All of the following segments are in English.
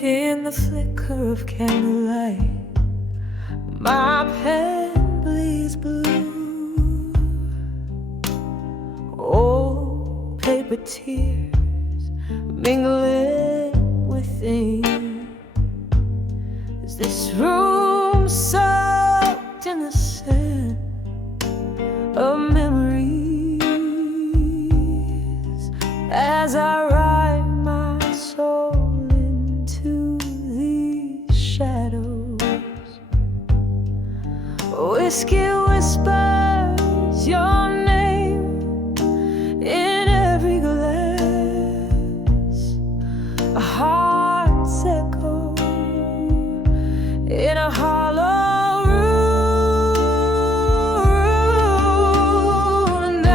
In the flicker of candlelight, my pen bleeds blue. Old paper tears mingling within. Is this room soaked in the sand of memories as I write my soul into these shadows? Whiskey whispers your name in every glass, a heart's echo in a hollow room. And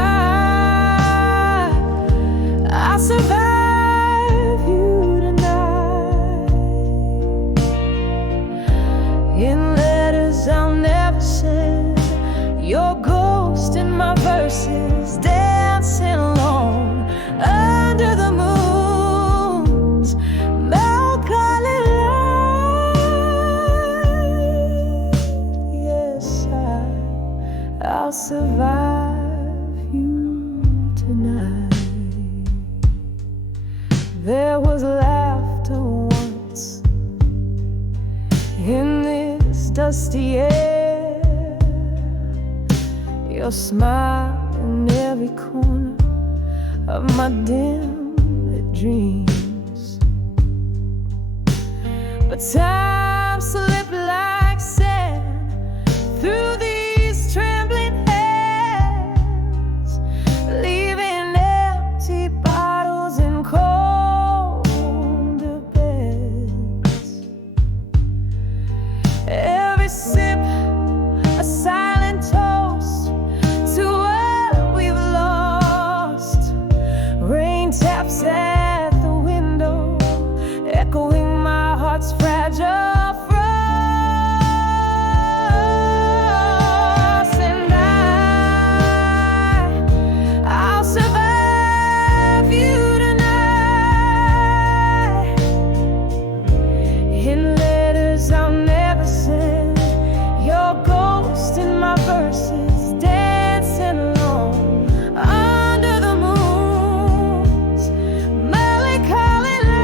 I survive you tonight in letters I'll never send, your ghost in my verses dancing alone under the moon's melancholy light. Yes, I'll survive you tonight. There was laughter once in this dusty air, your smile in every corner of my dim lit dreams. But time slipped like sand through these trembling hands, leaving empty bottles and colder beds. Every sip a silent toast to what we've lost. Rain taps at the window, echoing my heart's fragile frost. And I'll survive you tonight in letters I'll never send, your ghost in my verses dancing alone under the moon's melancholy light.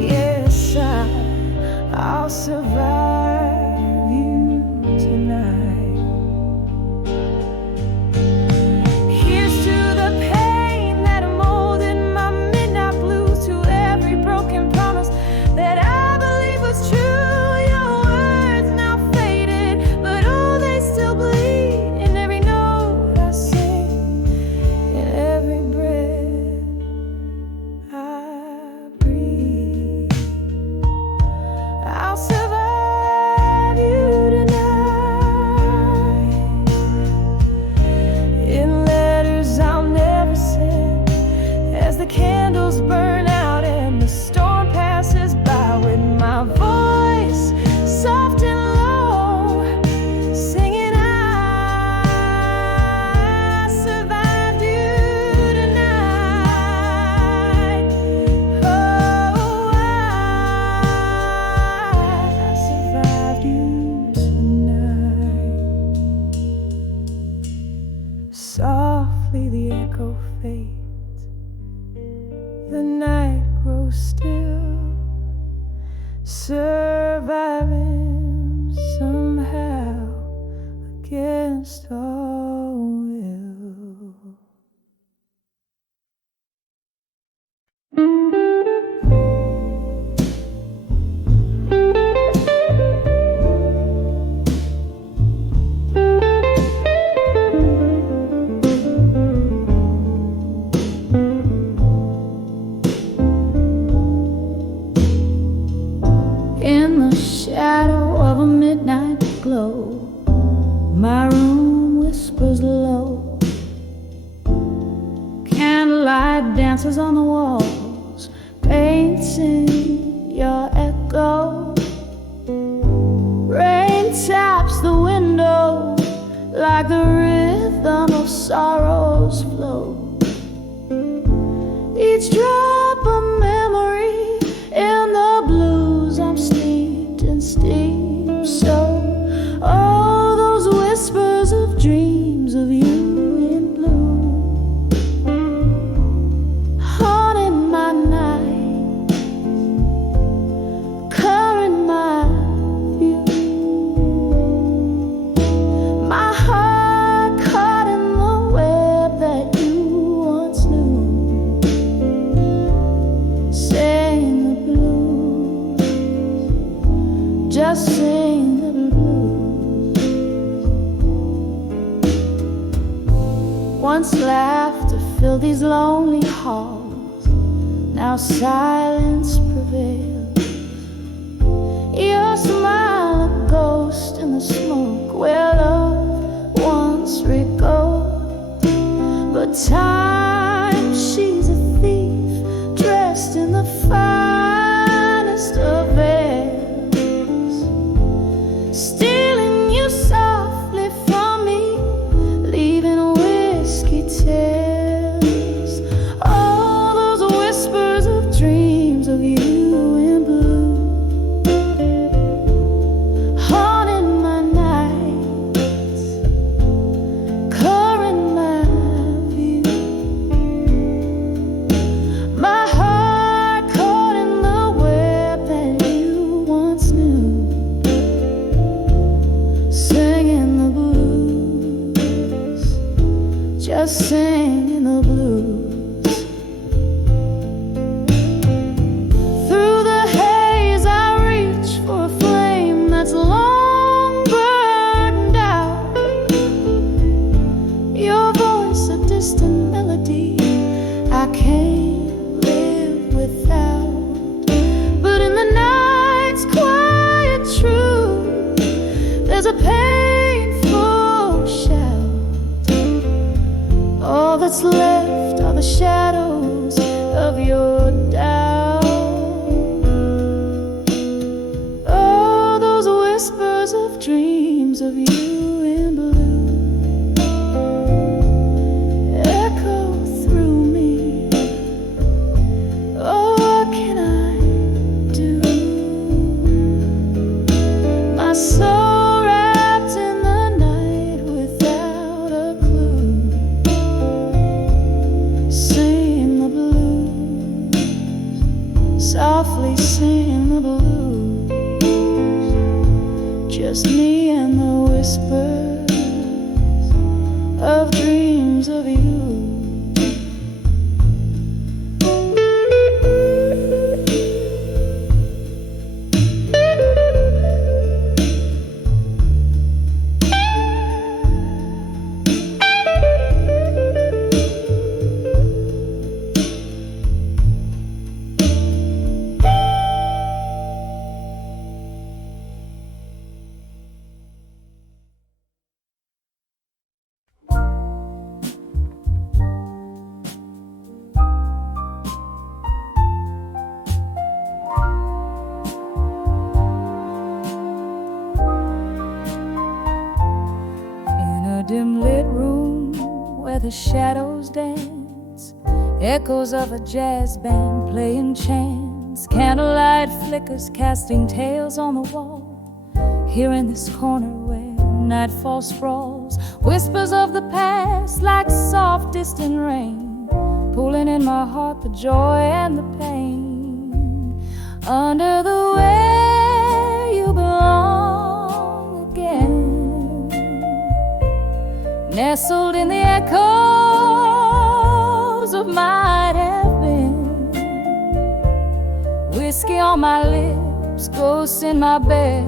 Yes, I'll survive you tonight. Here's to the pain that molded my midnight blues, to every broken promise that I believe was true. Your words now faded, but oh, they still bleed in every note I sing, in every breath I breathe. I'll survive you tonight in letters I'll never send, as the candles burn out and the storm passes by, with my voice soft and low, singing I survived you tonight. Oh, I survived you tonight. Softly the echo fades, the night grows still, surviving somehow against all will. In the shadow of a midnight glow, my room whispers low. Candlelight dances on the walls, painting your echo. Rain taps the window like the rhythm of sorrow's flow. Each drop Once laughter filled these lonely halls, now silence prevails. Your smile, a ghost in the smoke where love once recalled. But time, she's a thief dressed in the finest of veils, stealing you softly from me, leaving whiskey tales. All those whispers of dreams of you in blue, haunting my nights, coloring my view. My heart caught in the web that you once knew, singing the blues, just singing the blues. Through the haze I reach for a flame that's long burned out. Your voice, a distant melody I can't live without. But in the night's quiet truth, there's a painful shout. All that's left are the shadows of your doubt. Oh, those whispers of dreams of you in blue echo through me. Oh, what can I do? My soul wrapped in the night without a clue, singing the blues, softly singing the blues. Just me and the whispers of dreams of you. In a dim lit room where the shadows dance, echoes of a jazz band playing chants, candlelight flickers casting tales on the wall. Here in this corner where nightfall sprawls, whispers of the past like soft distant rain, pulling in my heart the joy and the pain. Under the where you belong again, nestled in the echoes of might have been. Whiskey on my lips, ghosts in my bed,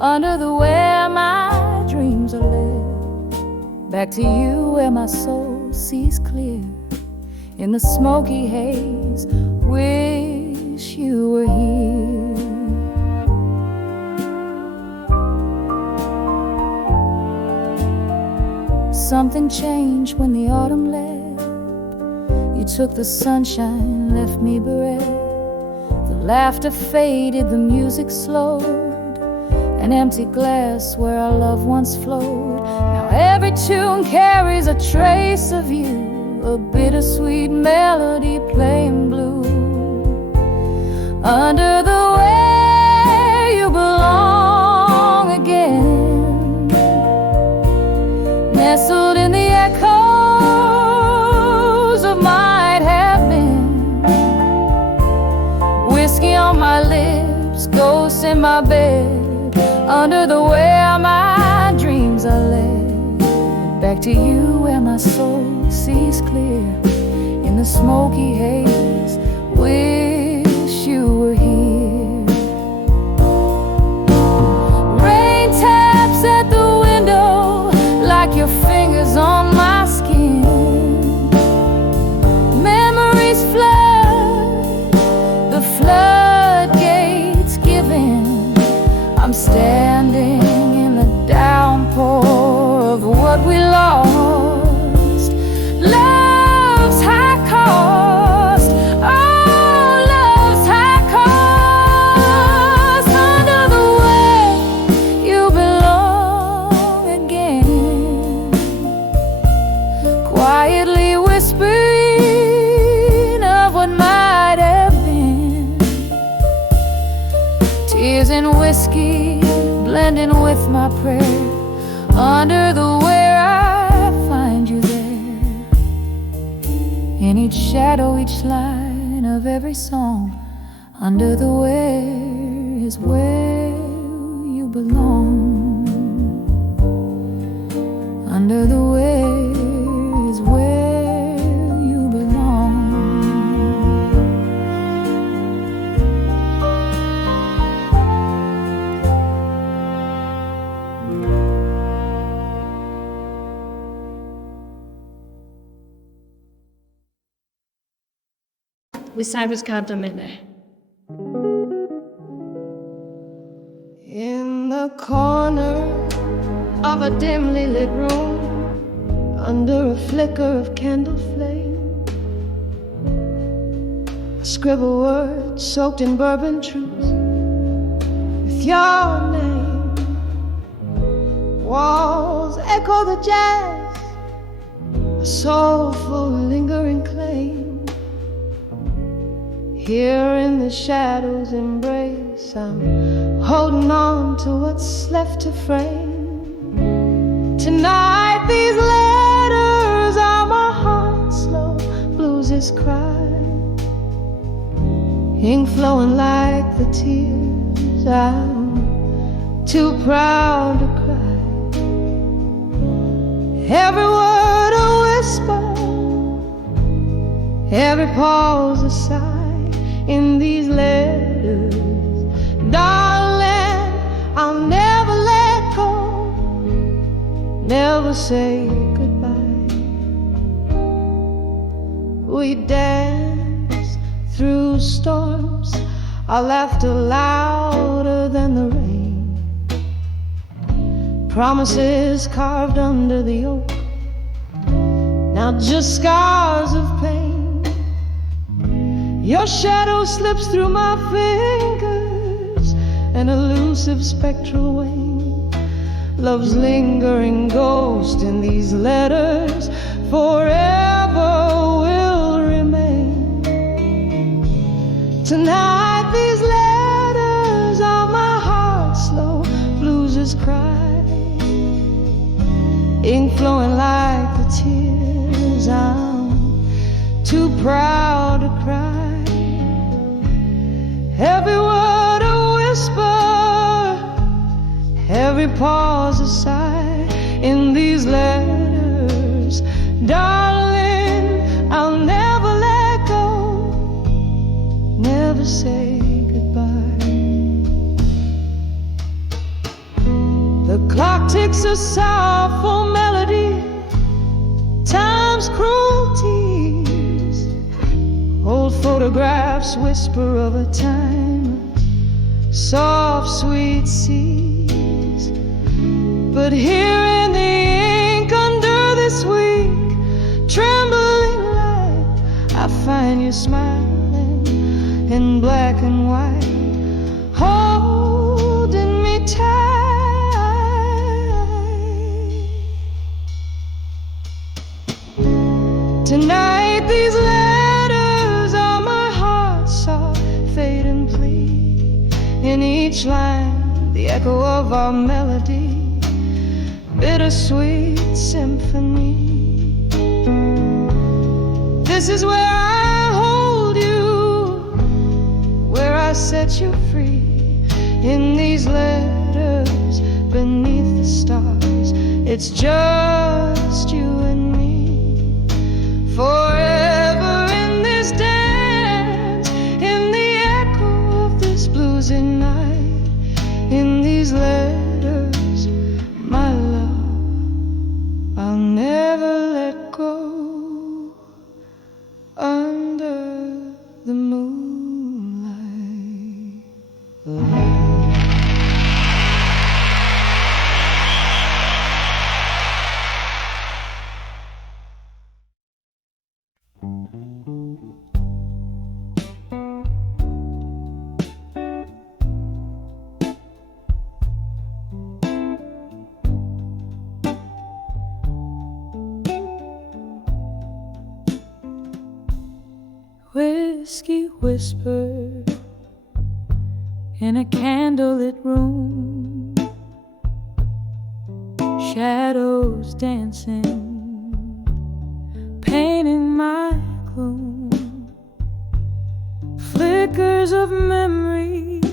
under the where my dreams are led. Back to you where my soul sees clear, in the smoky haze, wish you were here. Something changed when the autumn left. You took the sunshine, left me bereft. The laughter faded, the music slowed, an empty glass where our love once flowed. Now every tune carries a trace of you, a bittersweet melody playing blue. Under the where you belong again, nestled in the echoes of might have been. Whiskey on my lips, ghosts in my bed, under the where my dreams are led. Back to you where my soul sees clear, in the smoky haze, wish you were here. Rain taps at the window like your fingers on my skin. whiskey blending with my prayer. Under the where I find you there. In each shadow, each line of every song. Under the where is where you belong. Under the where is where you belong. We started candlelight. In the corner of a dimly lit room, under a flicker of candle flame, I scribble words soaked in bourbon truth with your name. Walls echo the jazz, a soulful lingering claim. Here in the shadows embrace, I'm holding on to what's left to frame. Tonight these letters are my heart's slow blues' cry, ink flowing like the tears I'm too proud to cry. Every word a whisper, every pause a sigh. In these letters, darling, I'll never let go, never say goodbye. We dance through storms, our laughter louder than the rain. Promises carved under the oak, now just scars of pain. Your shadow slips through my fingers, an elusive spectral wing. Love's lingering ghost in these letters forever will remain. Tonight these letters are my heart's slow blues' cry, ink flowing like the tears I'm too proud to cry. Every word a whisper, every pause a sigh. In these letters, darling, I'll never let go, never say goodbye. The clock ticks a sorrowful melody, time's cruelties. Old photographs whisper of a time, soft, sweet seas. But here in the ink under this weak, trembling light, I find you smiling in black and white, holding me tight. Tonight these letters are my heart's soft fade and plea. In each line, the echo of our melody, bittersweet symphony. This is where I hold you, where I set you free. In these letters, beneath the stars, it's just you and me. Forever in this dance, in the echo of this bluesy night. In these letters, my love, I'll never let go. Under the moonlight. Whiskey whisper in a candlelit room, shadows dancing, painting my gloom, flickers of memories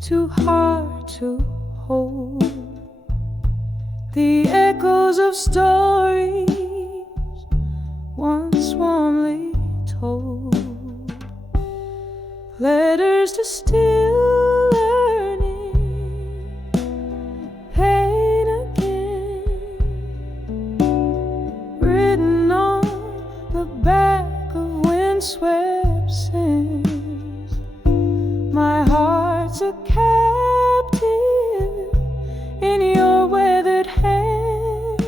too hard to hold, the echoes of stories once warmly told, letters to still learning, pain again, written on the back of windswept sands. My heart's a captive in your weathered hands,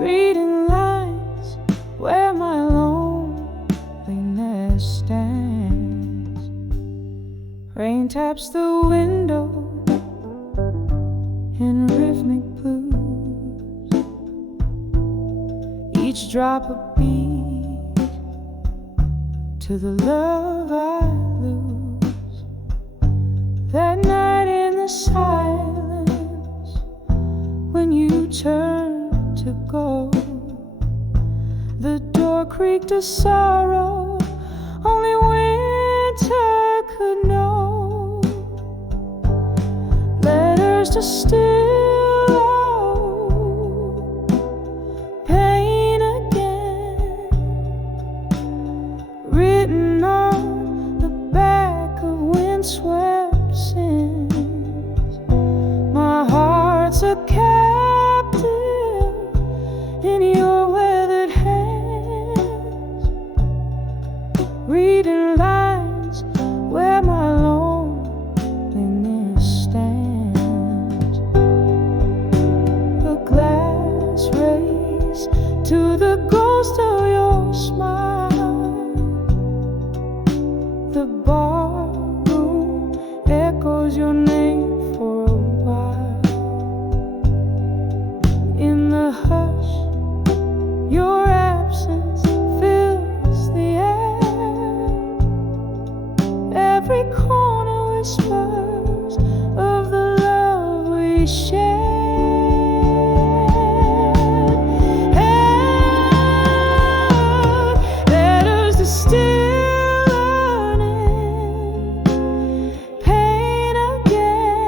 reading lines where my loneliness stands. Rain taps the window in rhythmic blues, each drop a beat to the love I lose. That night in the silence, when you turned to go, the door creaked a sorrow only winter could know. Letters to still owe, pain again, written on the back of windswept sands. My heart's a captive in your weathered hands, reading lines where my loneliness stands. A glass race to the ghost of your smile, the barroom echoes your name for a while. In the hush, your absence fills the air. Every corner whispers of the love we shared. And letters to still learning, pain again,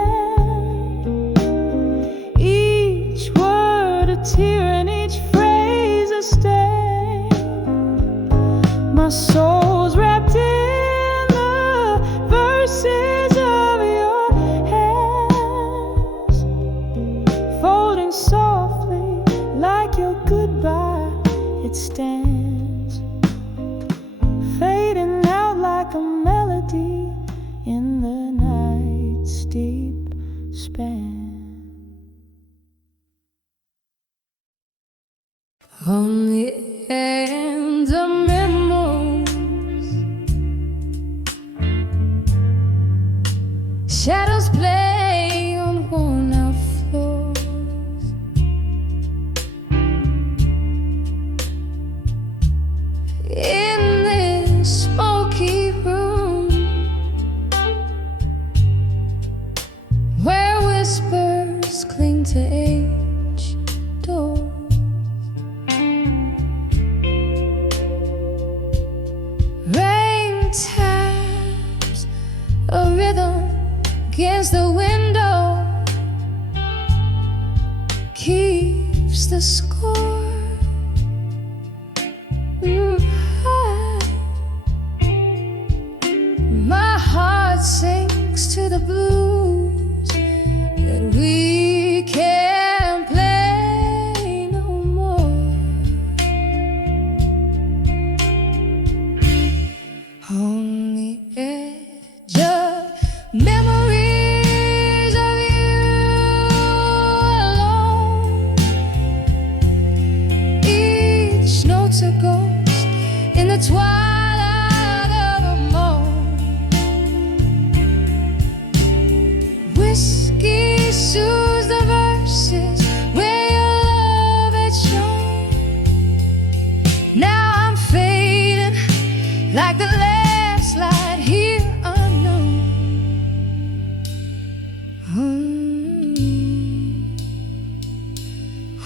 each word a tear and each phrase a stain. My soul's wrapped in the verses of your hands, folding softly like your goodbye. It stands, fading out like a melody in the night's deep span. On the end of memories, shadows play on worn out floors. In this smoky room, where whispers cling to aged doors. Rain taps a rhythm against the window, keeps the score. My heart sinks to the blues that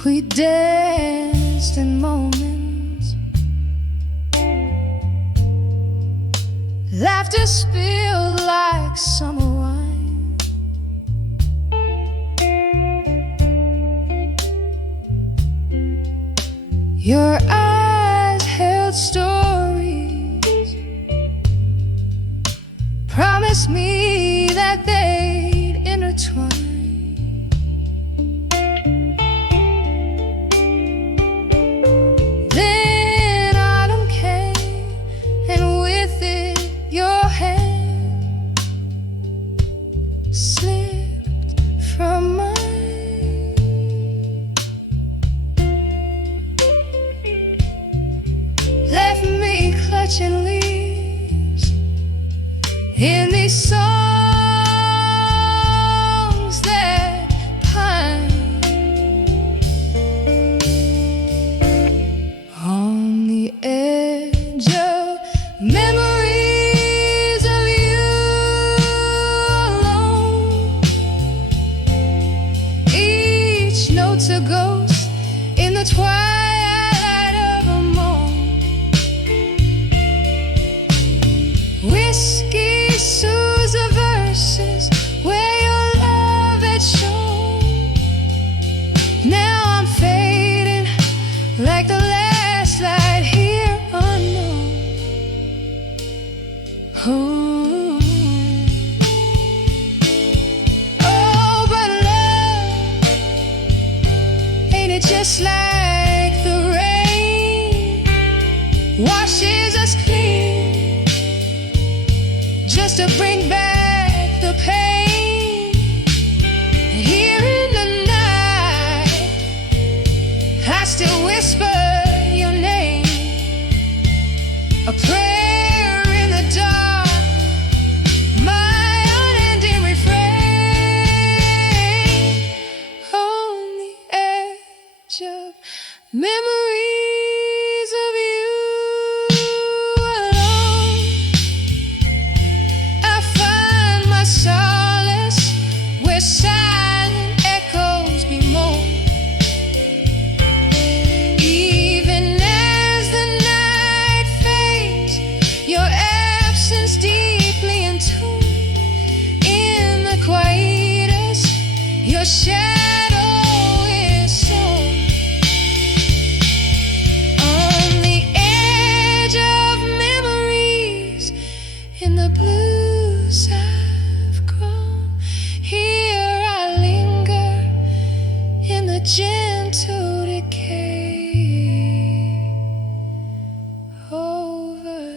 We danced in moments, laughter spilled like summer wine. Your eyes held stories, promised me that they'd intertwine. Clutching leaves in these songs that pine on the edge of memories of you alone. Each note's a ghost in the twilight. Whiskey soothes the verses where your love had shown. Now I'm fading like the last light here unknown. Oh, oh, but love, ain't it just like the rain washes us clean, just to bring back the pain. And here in the night, I still whisper your name, a prayer in the dark, my unending refrain. On the edge of memories of you alone, solace where silent echoes bemoan. Even as the night fades, your absence deeply entombed in the quietus, your shadow is sown. On the edge of memories in the blue side, here I linger in the gentle decay, overthrown.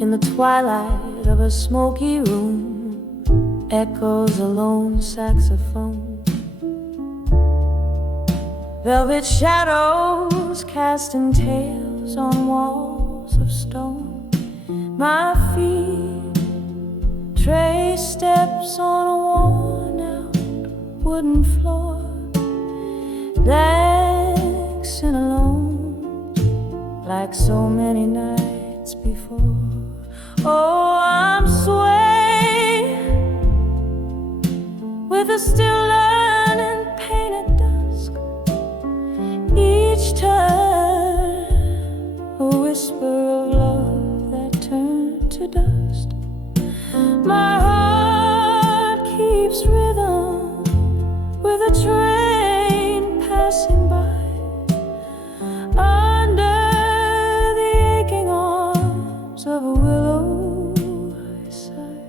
In the twilight of a smoky room echoes a lone saxophone. Velvet shadows casting tales on walls of stone. My feet trace steps on a worn-out wooden floor, dancing alone like so many nights before. Oh, I'm swaying with a still learning pain at dusk. Each turn a whisper of love that turned to dust. My heart keeps rhythm with a train passing by. Under the aching arms of a willow I sigh.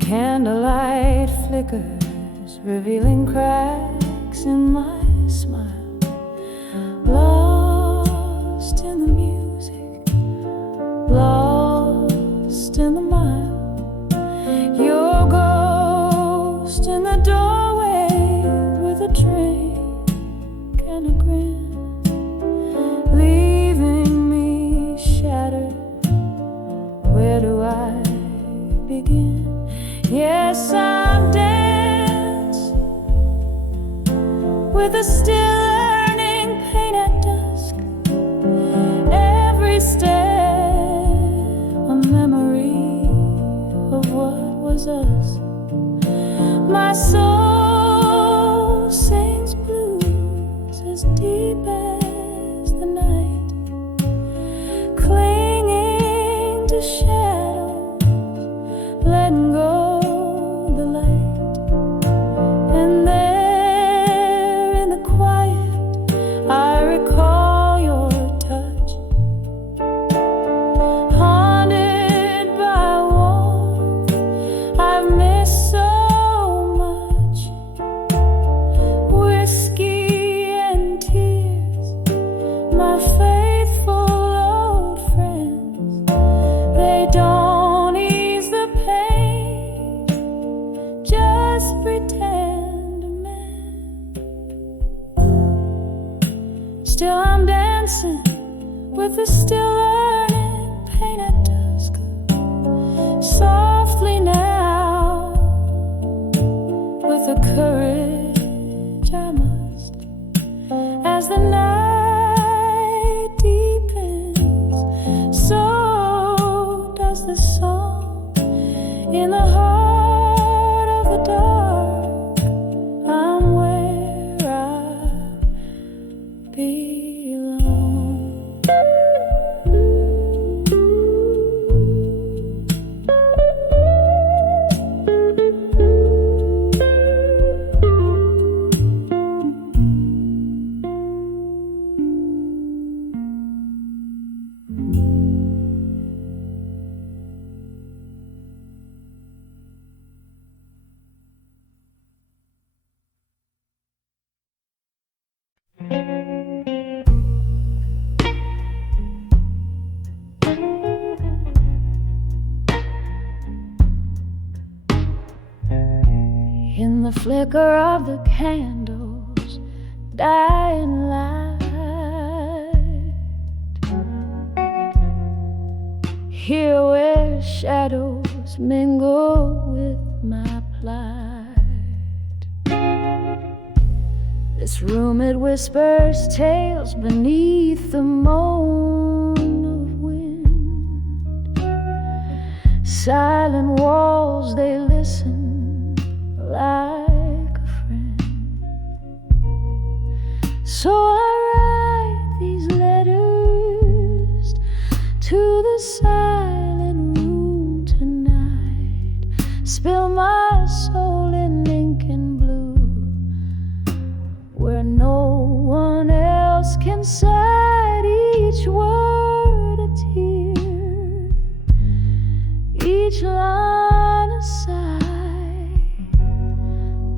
Candlelight flickers, revealing cracks in my smile. Lost in the music, lost in the mile. Your ghost in the door. drink and a grin, leaving me shattered. Where do I begin? Yes, I'm dancing with a still earning pain at dusk. Every step a memory of what was us. My soul sings blues as deep as the night, clinging to shadows, letting go the light. And there in the quiet I recall your touch, haunted by warmth I've missed so much. Whiskey and tears, my faithful old friends, they don't ease the pain, just pretend to mend. Still I'm dancing with the still earning pain at dusk, softly now, with the courage I must. As the night deepens, so does the song. In the heart of the dark, I'm where I belong. In the flicker of the candles, dying light, here where shadows mingle with my plight. This room, it whispers tales beneath the moan of wind. Silent walls, they listen like a friend. So I write these letters to the silent room tonight, spill my soul in ink and blue, where no one else can cite. Each word a tear, each line a sigh.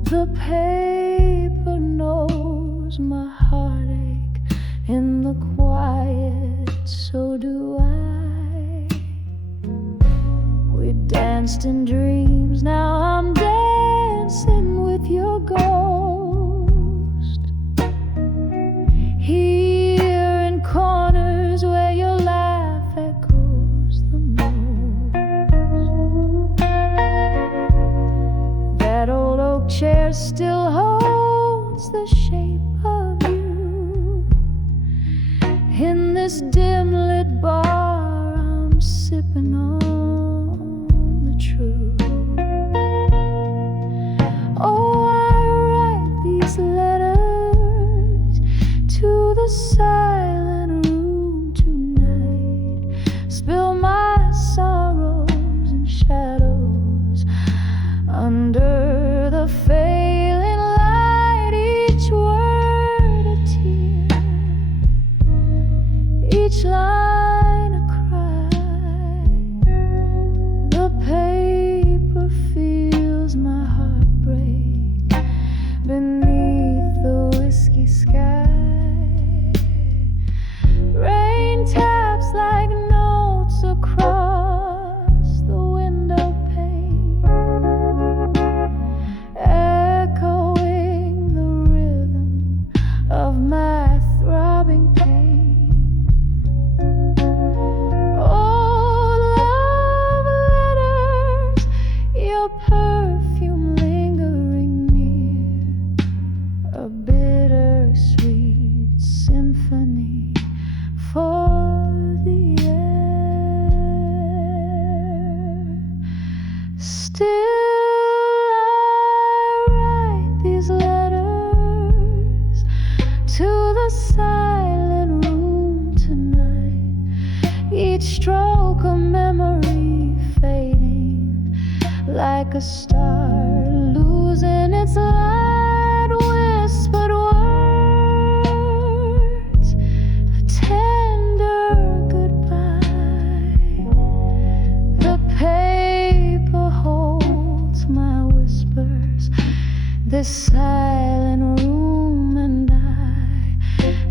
The paper knows my heartache in the quiet, so do I. We danced in dreams, now I'm dancing with your ghost. Here in corners where your laugh echoes the most. That old oak chair still holds the shape of you. In this dim lit bar, I'm sipping on the truth. Oh, I write these letters to the silent room tonight, spill my sorrows and shadows under the failing light. Each word a tear, each line a cry. The paper feels my heartbreak beneath the whiskey sky. perfume lingering near, a bittersweet symphony for the air. Still I write these letters to the silent room tonight, each stroke a memory fading like a star losing its light. Whispered words, a tender goodbye. The paper holds my whispers, this silent room and I,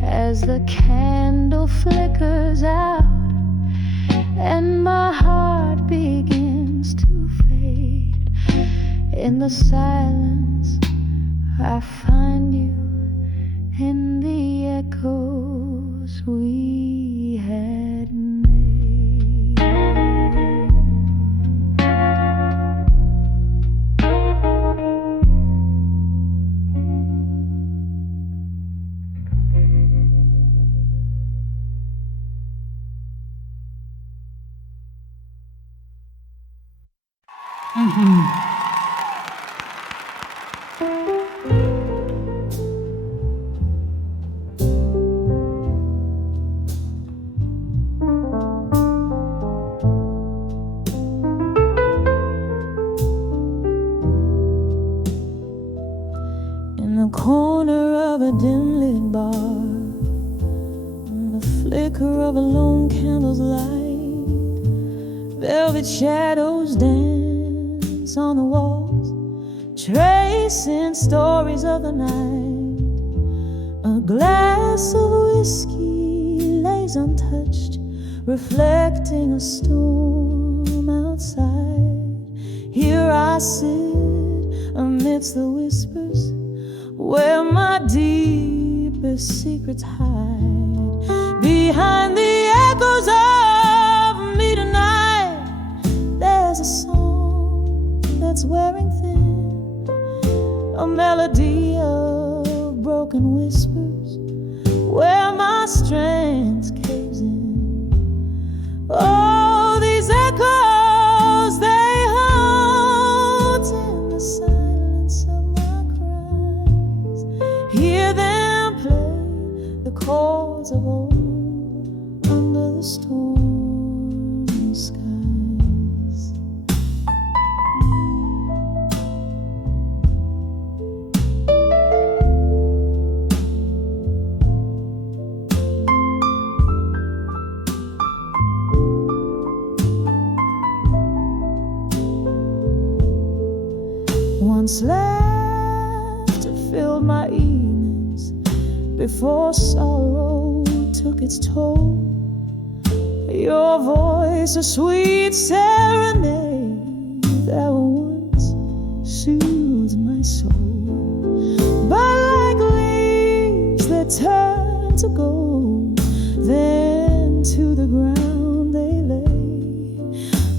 as the candle flickers out and my heart begins to fade. In the silence I find you in the echoes we had made. In the corner of a dim-lit bar, the flicker of a lone candle's light, velvet shadows dance on the walls, tracing stories of the night. A glass of whiskey lays untouched, reflecting a storm outside. Here I sit amidst the whispers, where my deepest secrets hide. Behind the echoes of me tonight, there's a song that's wearing thin, a melody of broken whispers, where my strength caves in. Oh, these echoes, they haunt in the silence of my cries. Hear them play the chords of old under the stormy skies. Once laughter filled my evenings before sorrow took its toll. Your voice, a sweet serenade that once soothed my soul. But like leaves that turn to gold, then to the ground they lay.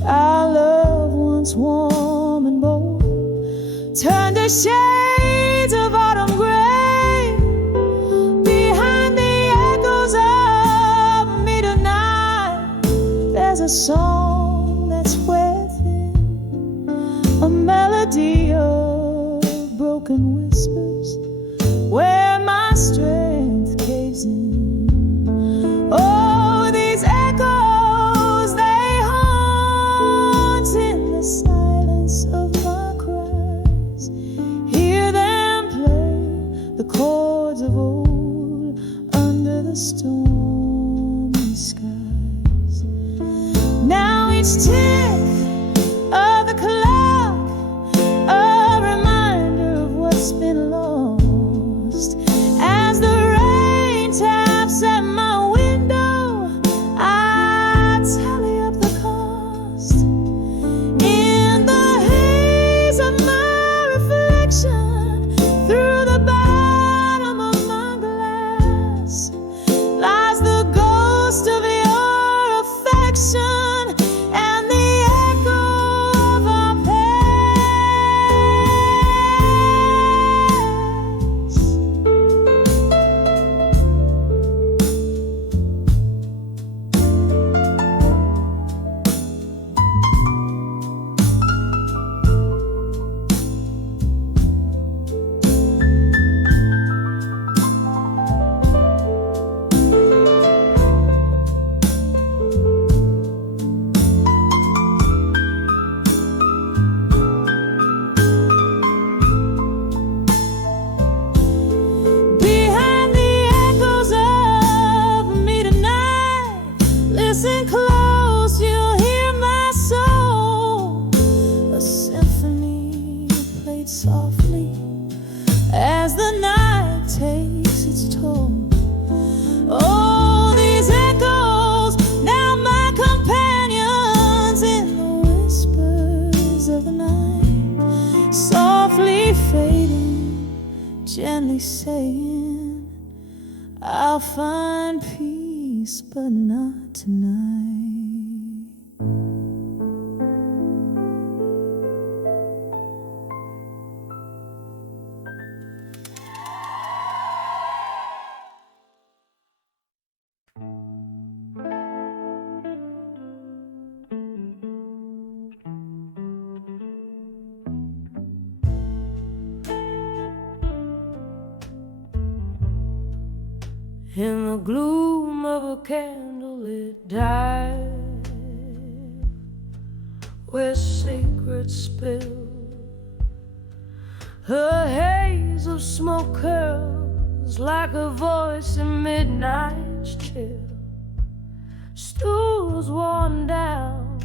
Our love, once warm and bold, turned to shades of autumn gray. Behind the echoes of me tonight, there's a song that's within, a melody of broken whispers, where my strength caves in. Oh, these echoes, they haunt in the silence of my cries. Hear them play the chords of old under the stormy skies. Now each tick of the clock, a reminder of what's been lost. As the rain taps at my window, I tally up the cost. In the haze of my reflection, through the bottom of my glass, lies the ghost of your affection and the fade softly as the night takes its toll. Oh, these echoes, now my companions in the whispers of the night, softly fading, gently saying, I'll find peace, but not tonight. In the gloom of a candlelit dive, where secrets spill, her haze of smoke curls like a voice in midnight's chill. Stools worn down,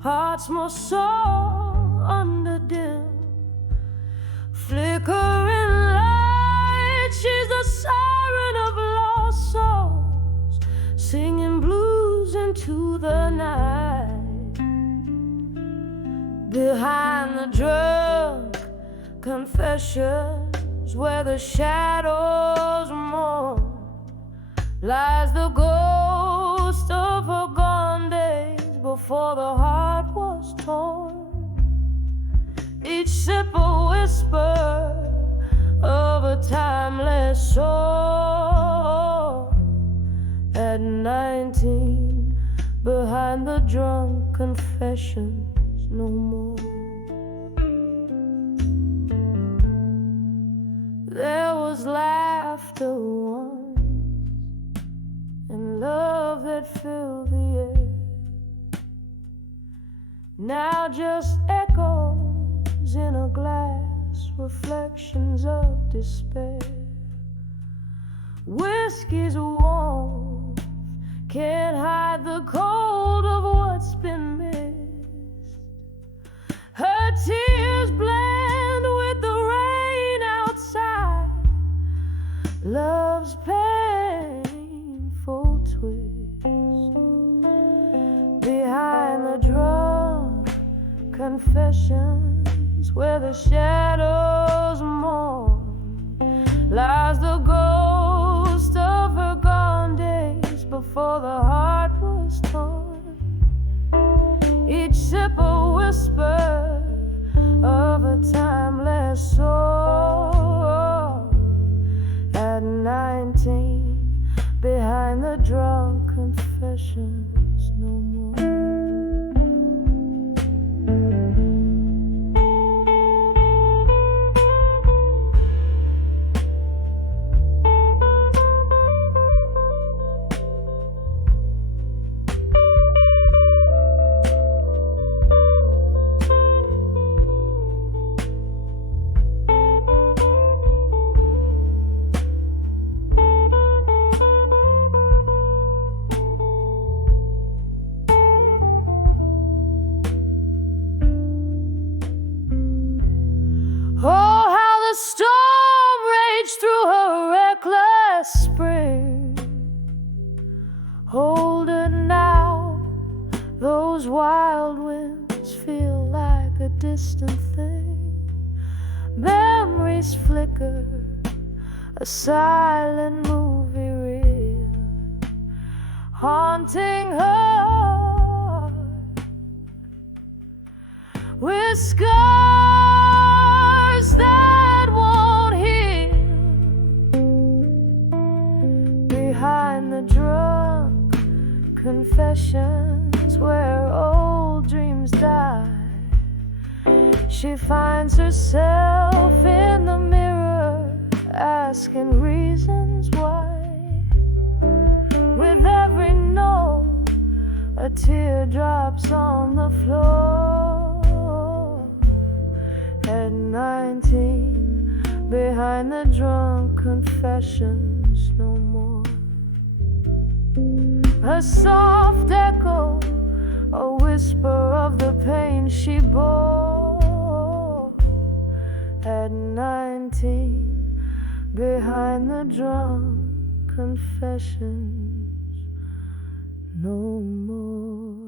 hearts more sore under dim, flickering light. She's the siren of lost souls, singing blues into the night. Behind the drunk confessions, where the shadows mourn, lies the ghost of her gone days before the heart was torn. Each sip a whisper of a timeless soul. At 19, behind the drunk confessions, no more. There was laughter once, and love that filled the air. Now just echoes in a glass, reflections of despair. Whiskey's warmth can't hide the cold of what's been missed. Her tears blend with the rain outside, love's painful twist. Behind the drunk confessions, where the shadows mourn, lies the ghost of her gone days before the heart was torn. Each sip a whisper of a timeless soul. At 19, behind the drunk confessions, no more. Hold it now, those wild winds feel like a distant thing. Memories flicker, a silent movie reel, haunting her with scars that won't heal. Behind the drunk confessions, where old dreams die, she finds herself in the mirror, asking reasons why. With every note, a tear drops on the floor. At 19, behind the drunk confessions, no more. A soft echo, a whisper of the pain she bore. at 19, behind the drunk confessions, no more.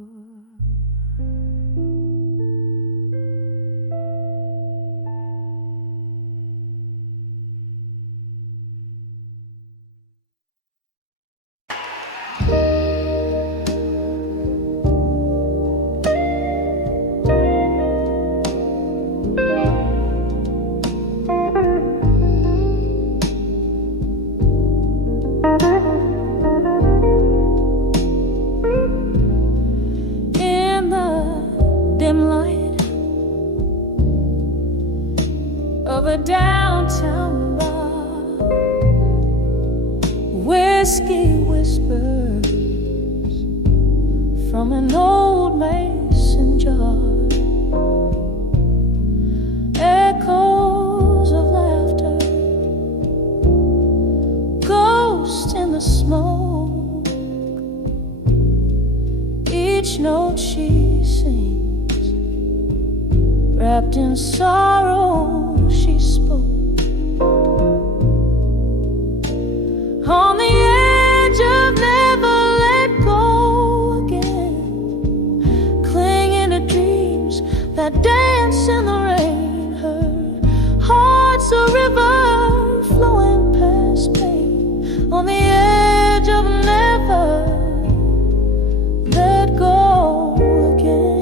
In the dim light of a downtown bar, whiskey whispers from an old mason jar, echoes of laughter, ghosts in the smoke. Each note she sings, wrapped in sorrow, she spoke. On the edge of never let go again, clinging to dreams that dance in the rain. Her heart's a river flowing past pain. On the edge of never let go again.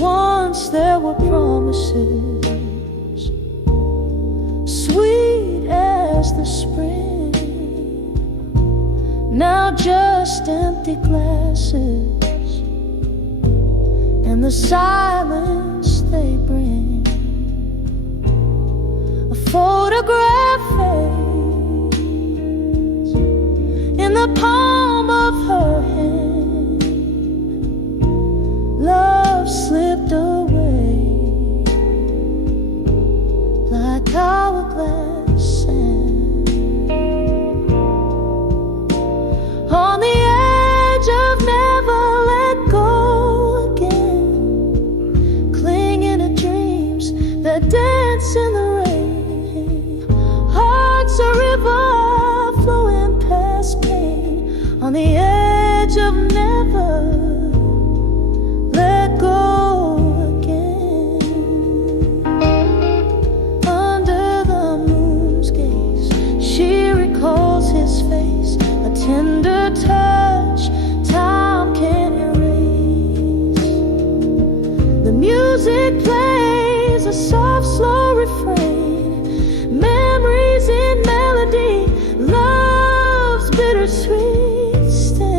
Once there were promises, sweet as the spring. Now just empty glasses and the silence they bring. A photograph fades in the palm of her hand. Love slipped away like hourglass sand. On the edge of never let go again, clinging to dreams that dance in the rain. Heart's a river flowing past pain. On the edge of never let go again. Under the moon's gaze, she recalls his face, a tender touch time can erase. The music plays a soft, slow refrain, memories in melody, love's bittersweet stain.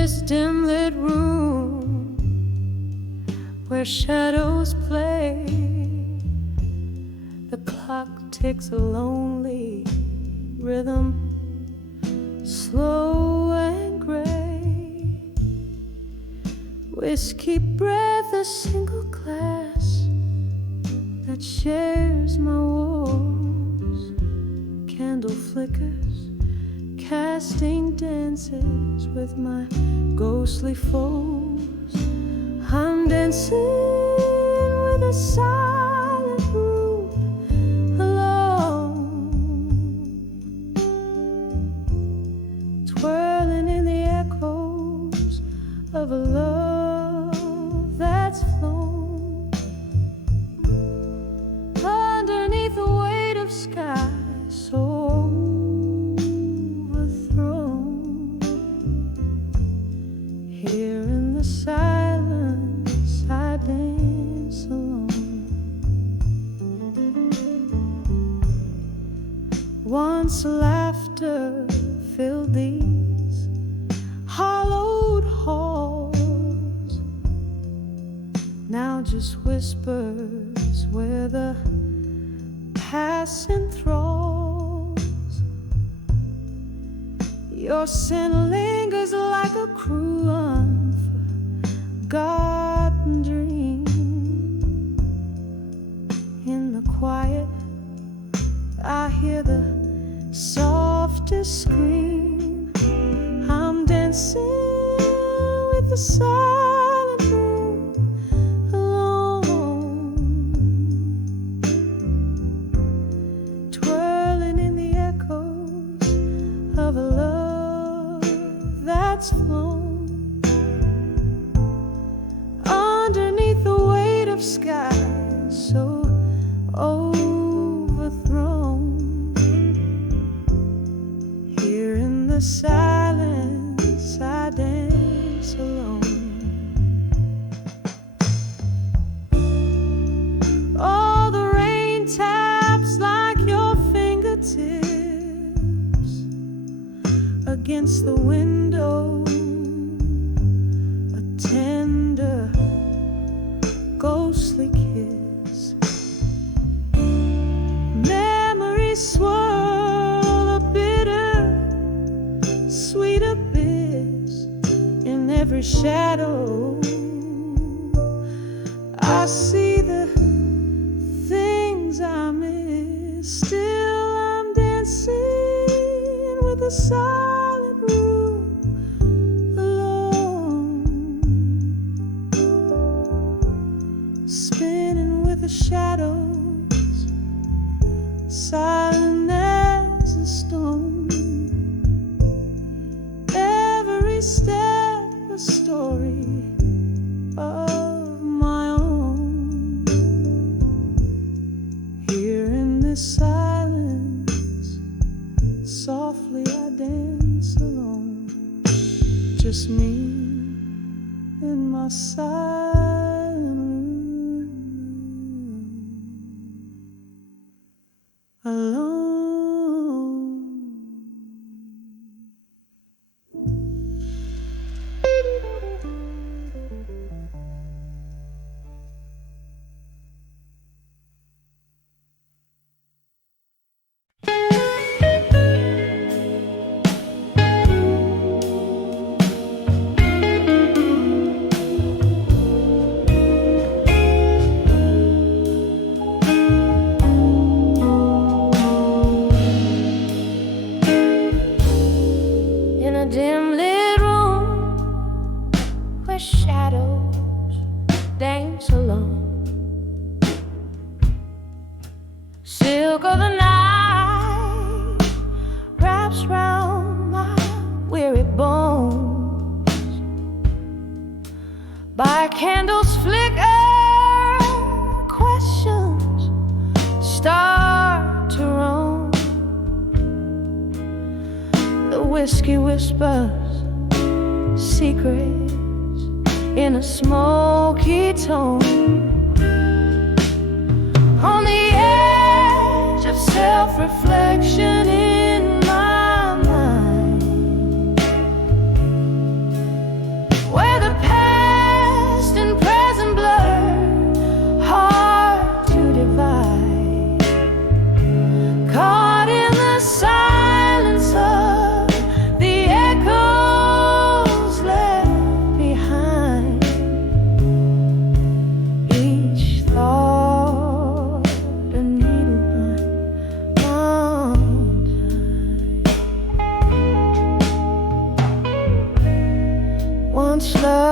this dim lit room where shadows play. The clock takes a lonely rhythm, slow and gray. Whiskey breath, a single glass that shares my woes. Candle flickers, casting dances with my ghostly foes. I'm dancing with a silent room alone, twirling in the echoes of a love that's flown underneath the weight of sky so overthrown. Here in the silence I dance alone. Once laughter filled these hollowed halls, now just whispers where the past enthralls. Your scent lingers like a cruel unforgotten dream. In the quiet I hear the softest scream. I'm dancing with the silent room alone, twirling in the echoes of a love that's flown underneath the weight of sky so overthrown. Here in the silence I dance alone. All the rain taps like your fingertips against the window, a tender ghostly kiss. Memories swirl, a bitter sweet abyss. In every shadow I see the things I miss. Still I'm dancing with a silent room alone, spinning with the shadows, silent as a stone. Every step a story of my own. Here in this silence, softly I dance alone. Just me in my silent room alone. In a dim lit room where shadows dance alone, silk of the night wraps round my weary bones. By candles flicker, questions start to roam. The whiskey whispers secrets in a smoky tone. On the edge of self-reflection in my mind,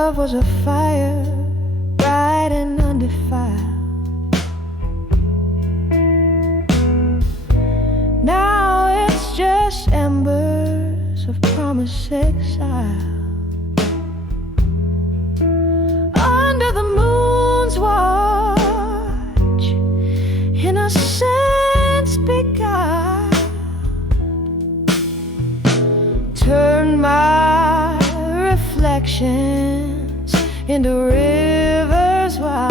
love was a fire, bright and undefiled. Now it's just embers of promise exile. Under the moon's watch, innocence beguiled. Turn my reflections into rivers wild.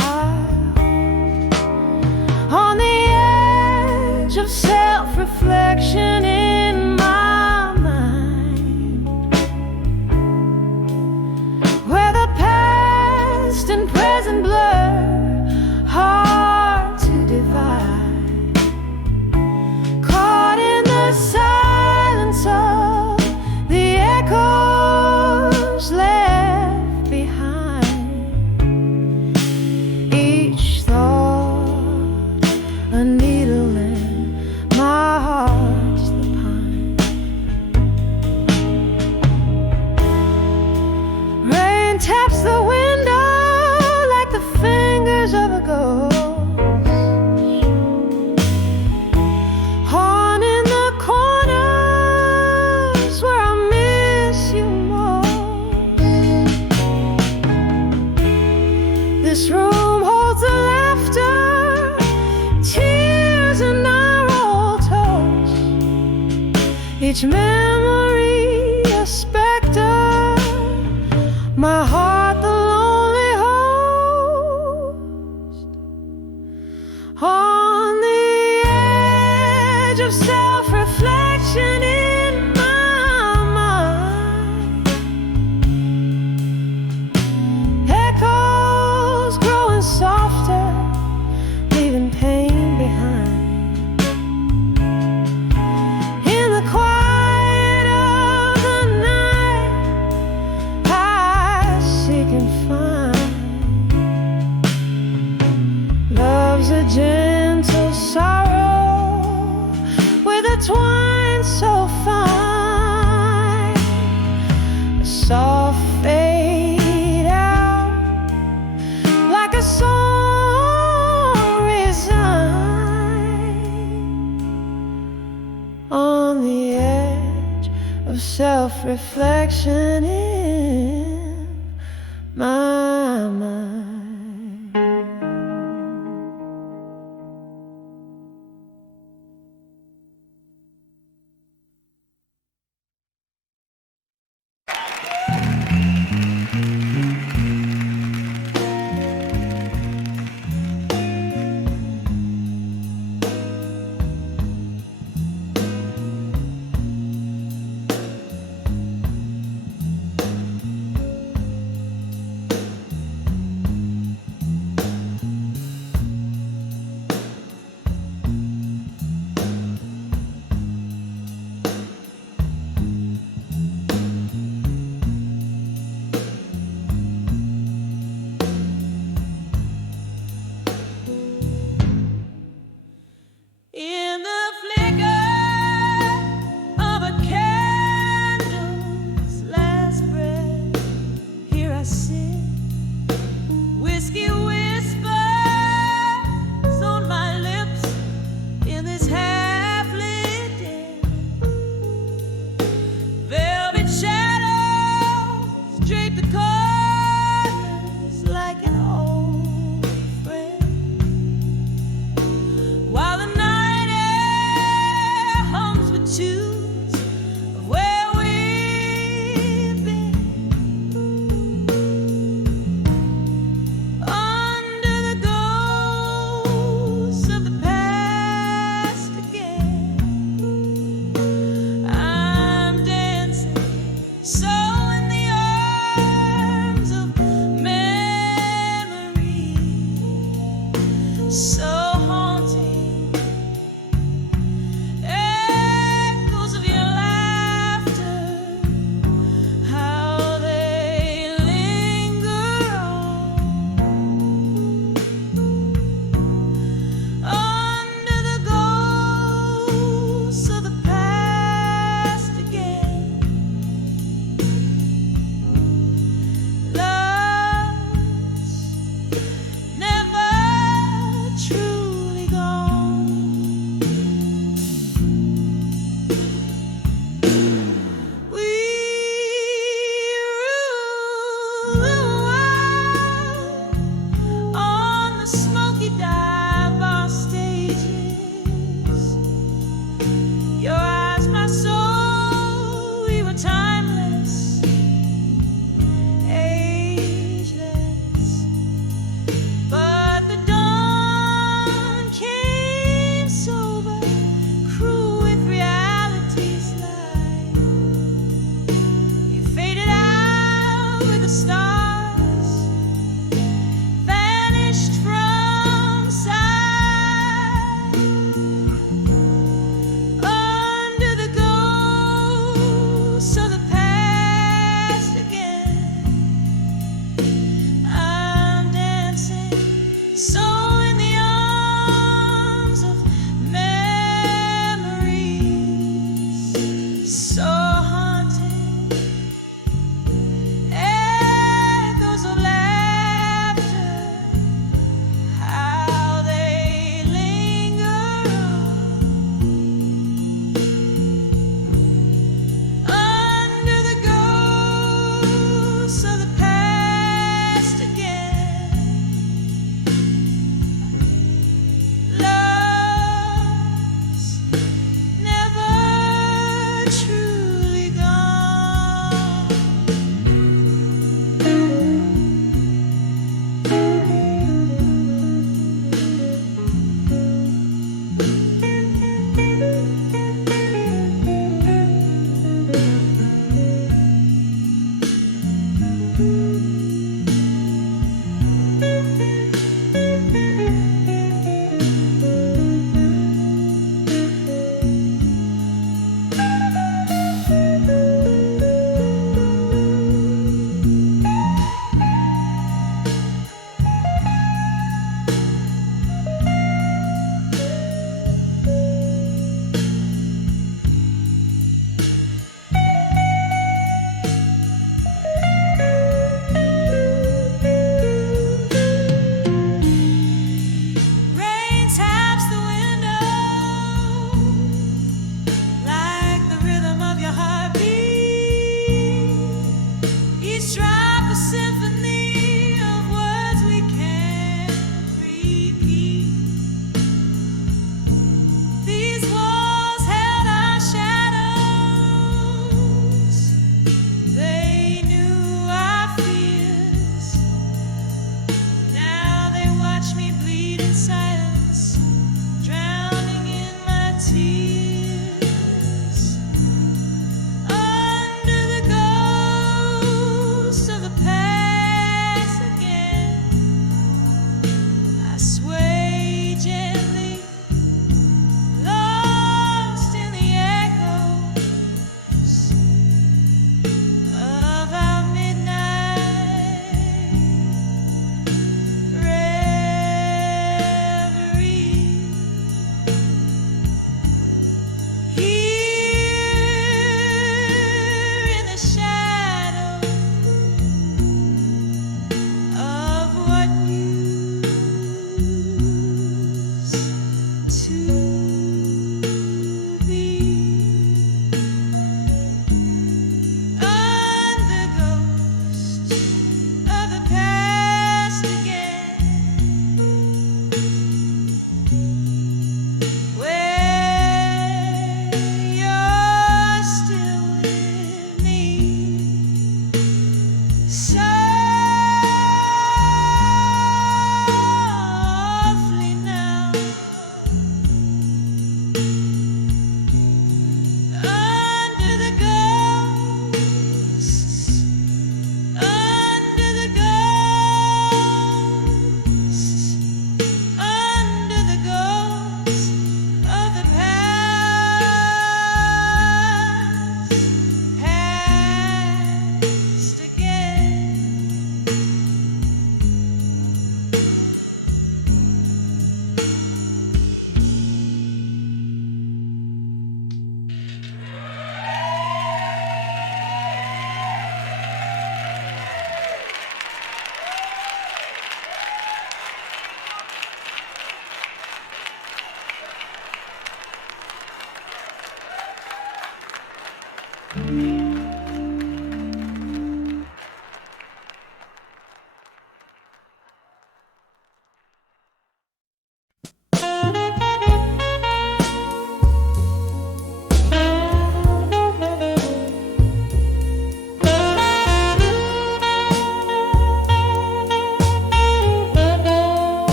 On the edge of self-reflection in my mind, where the past and present blur, hard to divide. Caught in the silence of the echoes left behind. Each thought a needle in my heart's the pine. Rain taps the window like the fingers of a ghost. Haunting the corners where I miss you most. This room holds the laughter, tears, and our old toast. Each memory a specter, my heart the lonely host. On the edge of self-reflection in my mind, echoes growing softer, leaving pain behind. In the quiet of the night, I seek and find love's a gentle sorrow with a twine so fine. A soft fade out like a song resigned. On the edge of self-reflection in my mind.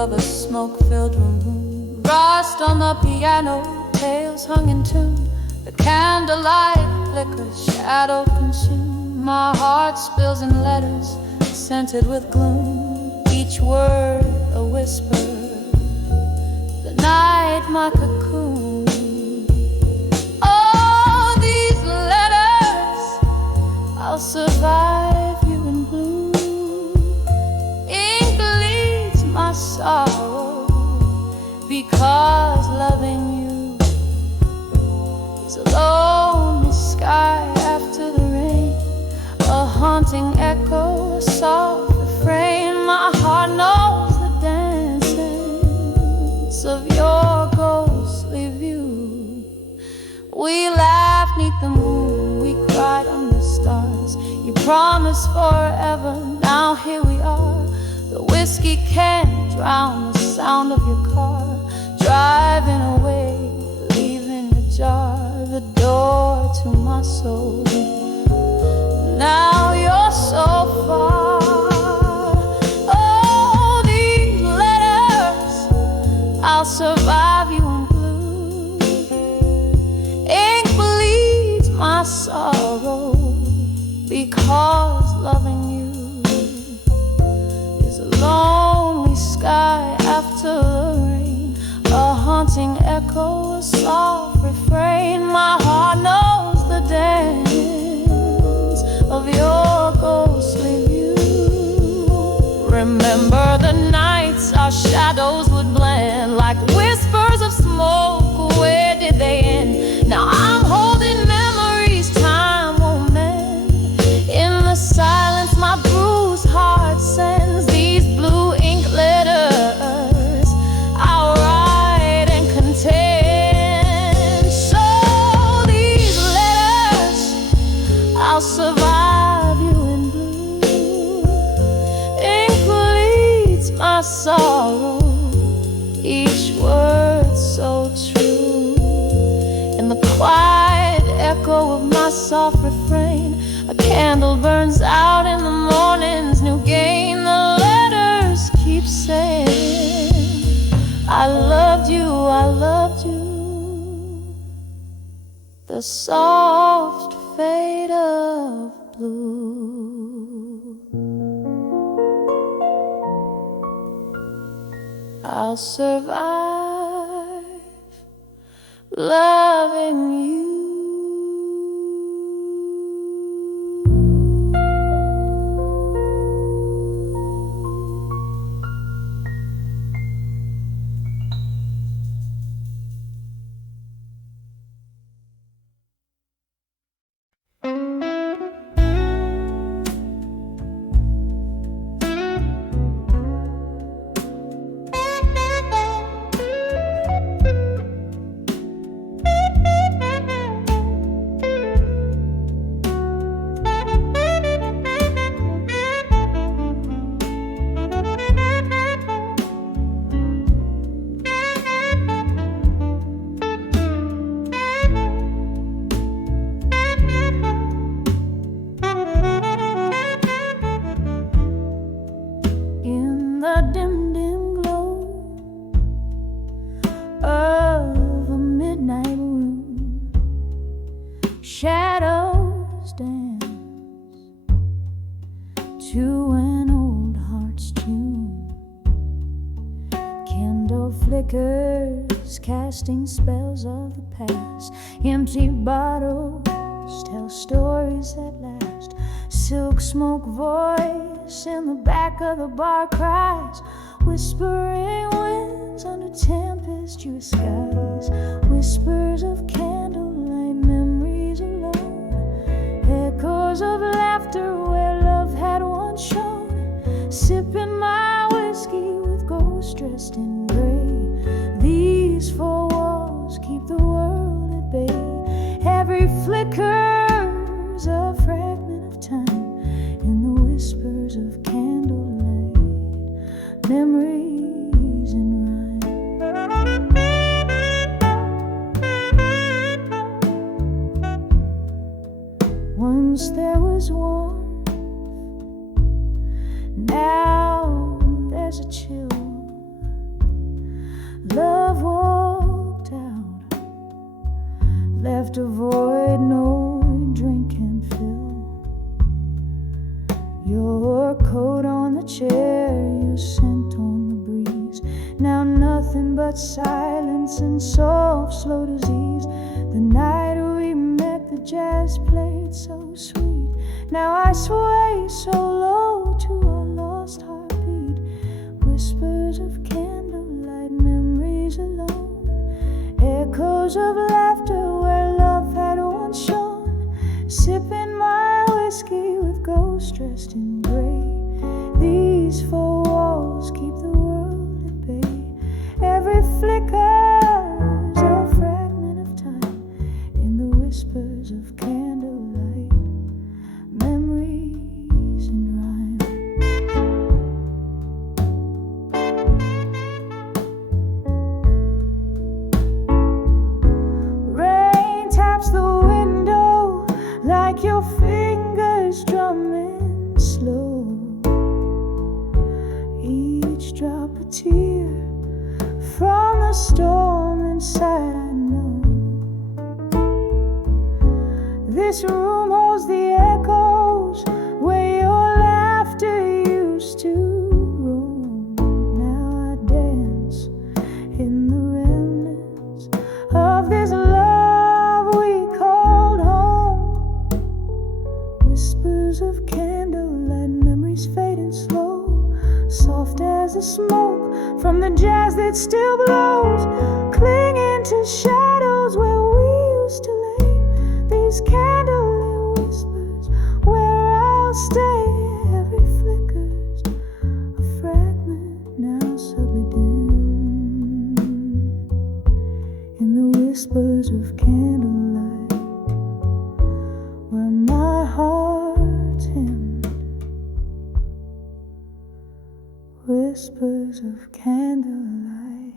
of a smoke-filled room. Rust on the piano, tales hung in tune. The candlelight flickers, shadow consumed. My heart spills in letters scented with gloom, each word a whisper, the night my cocoon. Oh, these letters, I'll survive you in blue. Ink bleeds my sorrow, because loving you is a lonely sky after the rain, a haunting echo, a soft refrain. My heart knows the dance of your ghostly view. We laughed 'neath the moon, we cried under the stars. You promised forever, now here we are. The whiskey can't drown the sound of your car, driving away, leaving ajar the door to my soul. Now you're so far. Oh, these letters, I'll survive you in blue. Ink bleeds my sorrow, because loving you is a lonely sky after the rain, a haunting echo, a soft refrain. My heart knows the dance of your ghostly view. Remember the nights our shadows would blend like whispers of smoke. Where did they end? Now I'm holding memories time won't mend. In the silence my bruised heart sends these blue ink letters I'll write and contend. So these letters, I'll survive you in blue. Ink bleeds my sorrow, each word so true. In the quiet echo of my soft refrain, a candle burns out in the morning's new gain. The letters keep saying, I loved you, I loved you. The soft fade of blue. I'll survive loving you. Shadows dance to an old heart's tune. Candle flickers casting spells of the past. Empty bottles tell stories at last. Silk smoke voice in the back of the bar cries. Whispering winds under tempestuous skies. Whispers of candlelight, memories alone. Echoes of laughter where love had once shone. Sipping my whiskey with ghosts dressed in gray. These four walls keep the world at bay. Every flicker's a fragment of time in the whispers of candlelight. Memories in rhyme. that no drink can fill. Your coat on the chair, your scent on the breeze. Now nothing but silence and soft, slow disease. The night we met, the jazz played so sweet. Now I sway so low to our lost heartbeat. Whispers of candlelight, memories alone. Echoes of laughter where love had once shone. Sipping my whiskey with ghosts dressed in gray. These four walls keep the world at bay. Every flicker's a fragment of time in the whispers of candlelight, memories and rhyme. Rain taps the window like your fingers drumming slow. Each drop a tear from the storm inside, I know. This room holds the echoes where your laughter used to roam. Now I dance in the remnants of this love we called home. Whispers of candlelight, memories fading slow, soft as the smoke from the jazz that still blows, clinging to shadows where we used to lay. These candlelit whispers where I'll stay. Every flicker's a fragment now subtly dim in the whispers of candlelight where my heart's hymned. Whispers of candlelight,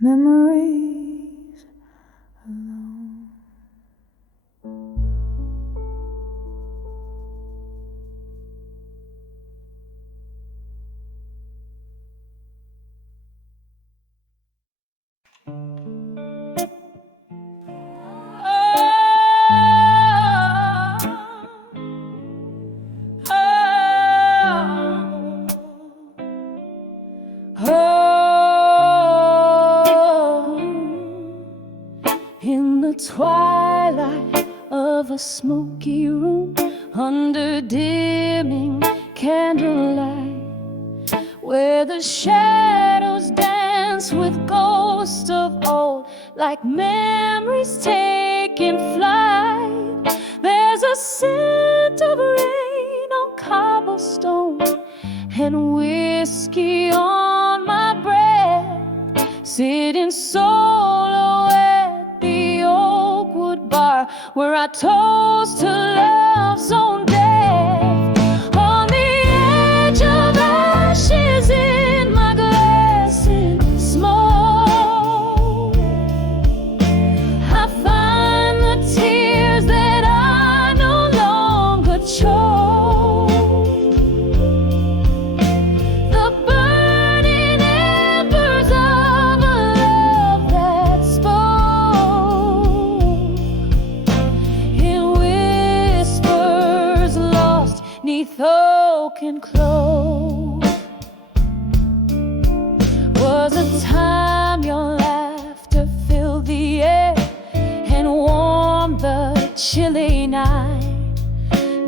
memories alone. In the twilight of a smoky room, under dimming candlelight, where the shadows dance with ghosts of old, like memories taking flight. There's a scent of rain on cobblestone and whiskey on my breath, sitting solo at the Oakwood bar where I toast to love's own death. On the edge of ashes in my glass in smoke, I find the tears that I no longer choke. The burning embers of a love that spoke in whispers lost 'neath oak and clove. Was a time your laughter filled the air and warmed the chilly night.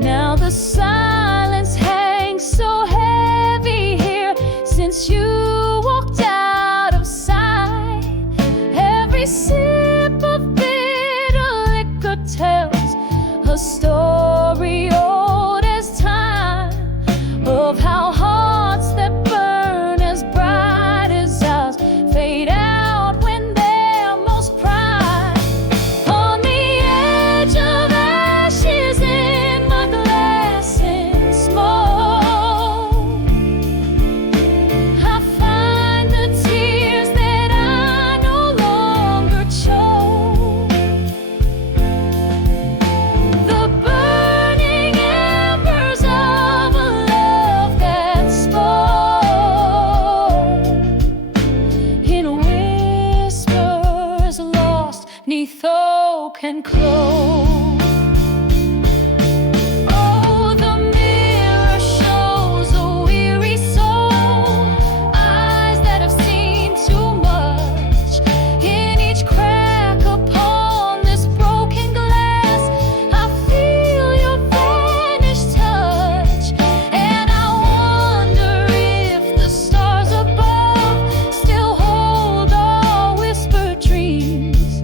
Now the silence hangs so heavy here since you walked out of sight. Every sip of bitter liquor tells a story old as time, of how hearts that burn as bright as ours fade out when they're most prime. On the edge of ashes in my glass in smoke, I find the tears that I no longer choke. The burning embers of a love that spoke in whispers lost 'neath oak broken clothes. Oh, the mirror shows a weary soul, eyes that have seen too much. In each crack upon this broken glass, I feel your vanished touch, and I wonder if the stars above still hold our whispered dreams,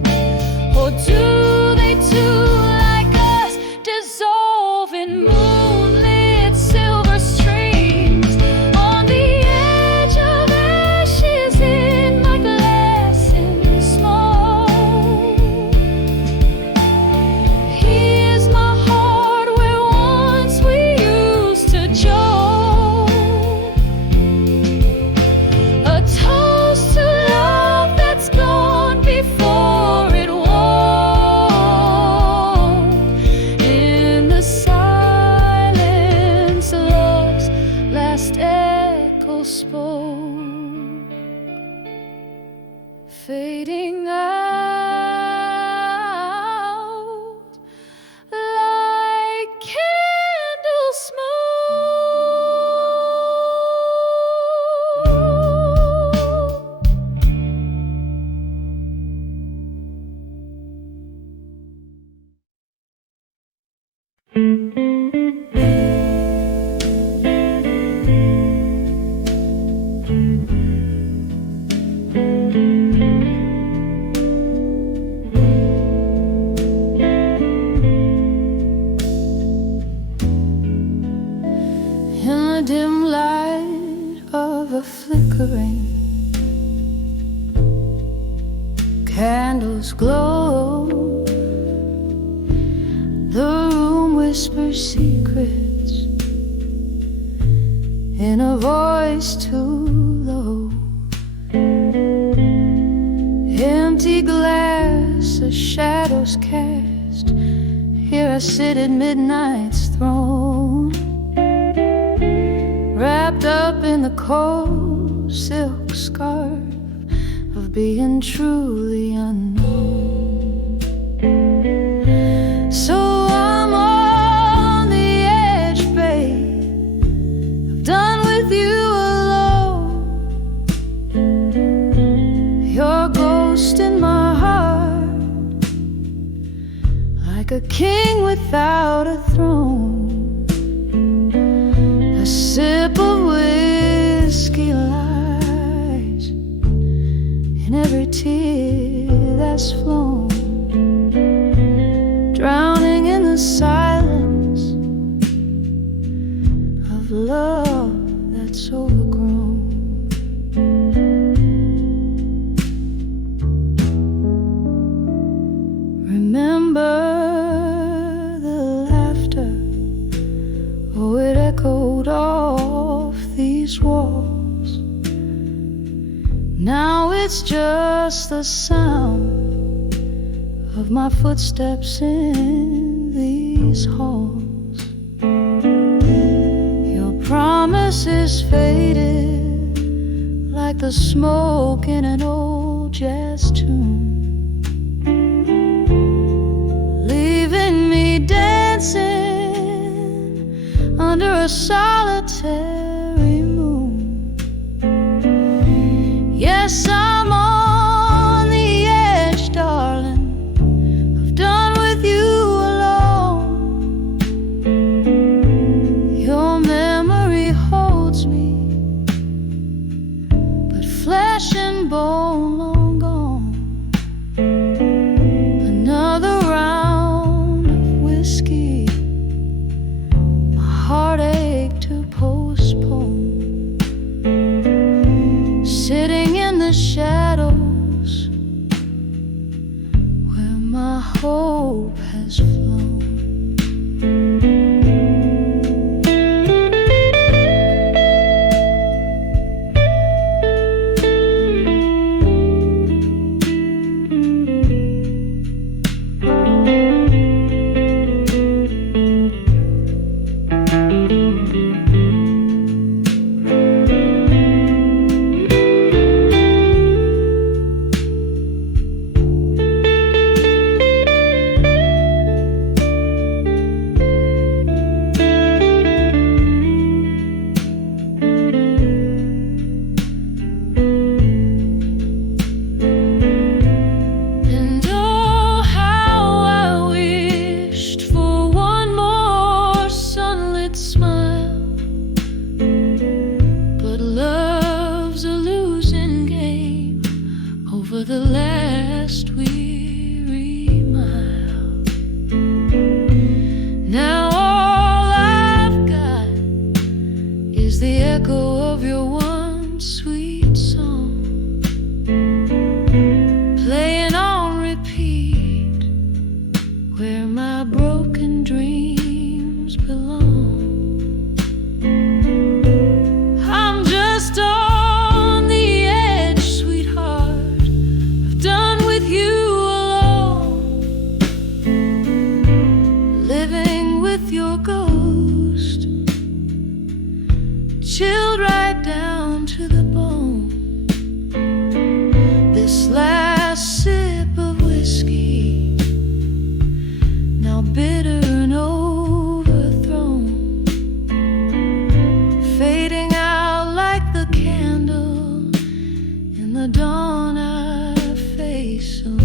or do they too, like us, dissolve in moonlit silver streams? On the edge of ashes in my glass and smoke, here's my heart where once we used to joke. A toast to love that's gone before it woke. In the silence, love's last echo spoke, fading out like candle smoke. In the dim light of a flickering, candles glow. The room whispers secrets in a voice too low. Empty glass, a shadow's cast. Here I sit at midnight's throne, wrapped up in the cold silk scarf of being truly unknown. So I'm on the edge, babe. I'm done with you alone. Your ghost in my heart, like a king without a throne. A sip of whiskey lies in every tear that's flown, drowning in the silence of love that's overgrown. Remember the laughter, oh, it echoed off these walls. Now it's just the sound of my footsteps in these halls. Your promise is faded like the smoke in an old jazz tune, leaving me dancing under a solitary moon. Yes, I'm on the edge, darling. I've done with you alone. Your memory holds me, but flesh and bone long gone. Another round of whiskey, my heartache to postpone. Sitting in the shadows where my hope has flown. last weary mile. Now all I've got is the echo of your one sweet song, playing on repeat where my broken dreams belong. I'm just on the edge, sweetheart, of done with you alone, living with your ghost, chilled right down to the bone. This last sip of whiskey, now bitter and overthrown, fading out like the candle in the dawn I face alone.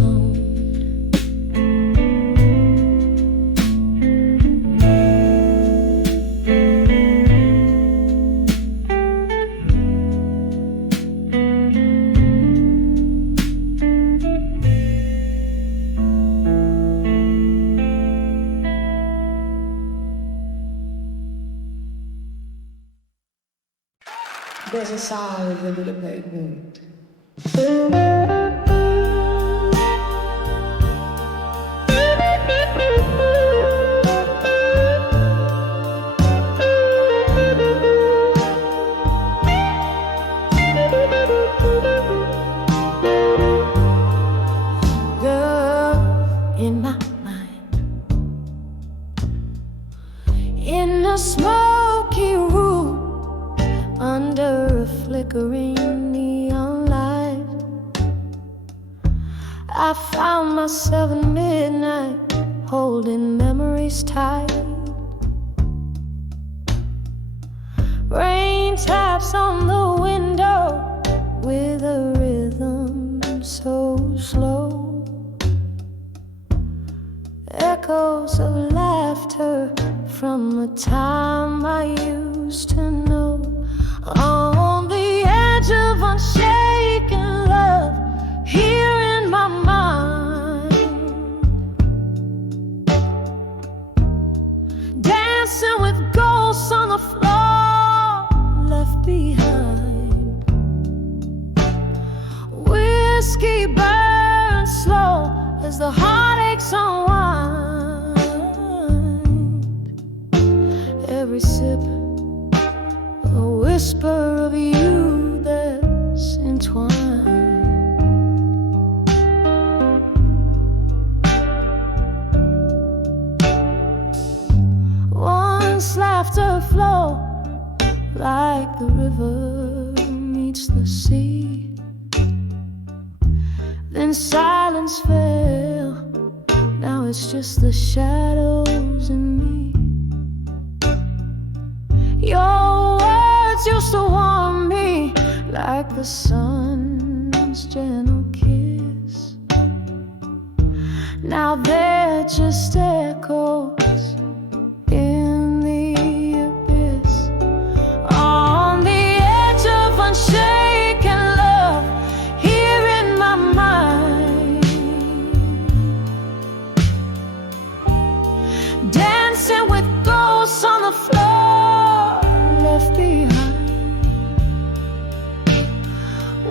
There's a sigh of the pavement. Girl in my mind, in a smoky room under a flickering neon light, I found myself at midnight holding memories tight. Rain taps on the window with a rhythm so slow, echoes of laughter from a time I used to know. On the edge of unshaken love, here in my mind, dancing with ghosts on the floor left behind. Whiskey burns slow as the heartaches unwind. Every sip a whisper of you that's entwined. Once laughter flow like the river meets the sea, then silence fell. Now it's just the shadows and me. Your words used to warm me like the sun's gentle kiss. Now they're just echoes in the abyss. On the edge of unshaken love, here in my mind, dancing with ghosts on the floor left behind.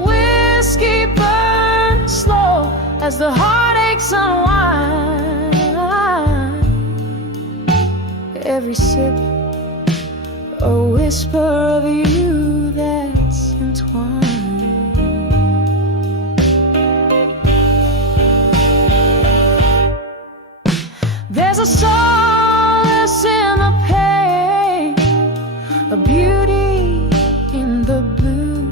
Whiskey burns slow as the heartaches unwind. Every sip a whisper of you that's entwined. There's a solace in the pain, a beauty in the blue,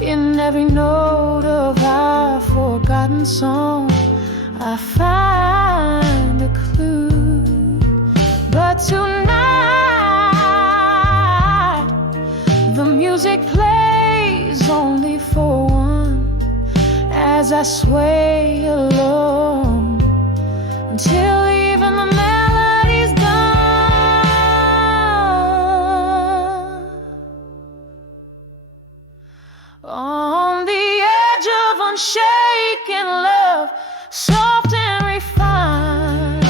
in every note of our forgotten song I find a clue. But tonight the music plays only for one, as I sway along until even the melody's done. On the edge of unshaken shaken love, soft and refined.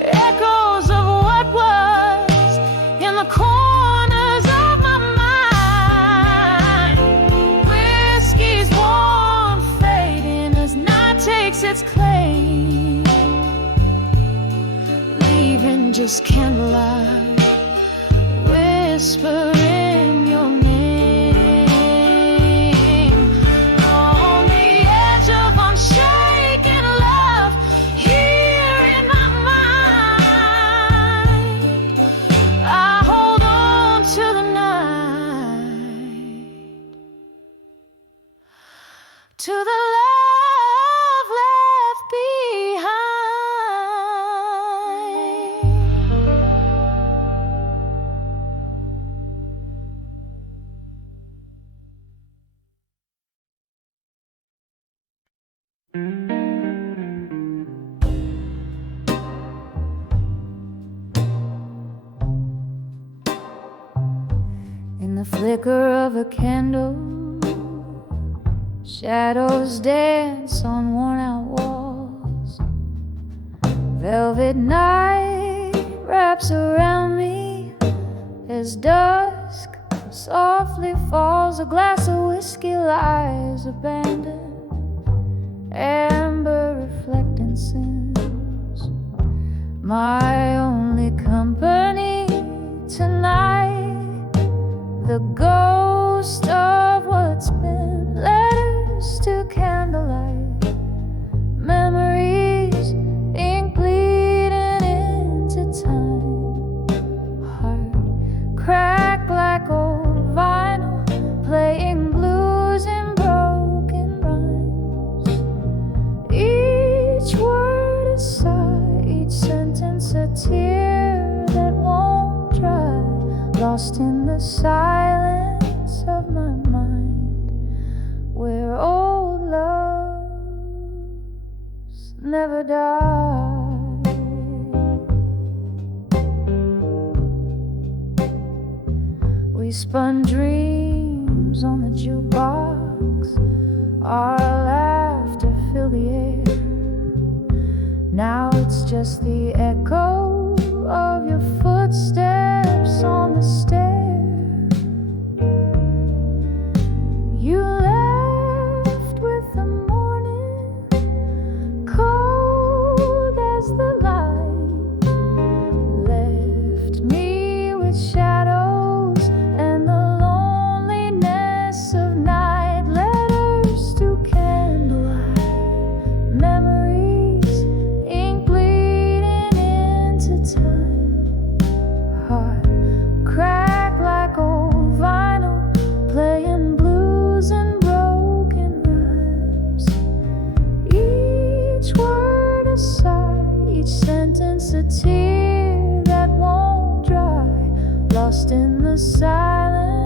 Echoes of what was in the corners of my mind. Whiskey's warm fading as night takes its claim, leaving just candlelight whispering your name. On the edge of unshaken love, here in my mind, I hold on to the night, to the love left behind. In the flicker of a candle, shadows dance on worn-out walls. Velvet night wraps around me as dusk softly falls. A glass of whiskey lies abandoned, amber reflecting sins. My only company tonight, the ghost of what's been. Letters to candlelight, memories, ink bleeding into time. Heart cracked like old vinyl, playing blues in broken rhymes. Each word a sigh, each sentence a tear that won't dry, lost in the silence of my mind, where old loves never die. We spun dreams on the jukebox, our laughter filled the air. Now it's just the echo of your footsteps on the stair. You left with the morning, cold as the light, left me with shadows and the loneliness of night. Letters to candlelight, memories, ink bleeding into time. Heart cracked like old vinyl, playing blues and broken rhymes. Each word a sigh, each sentence a tear that won't dry, lost in the silence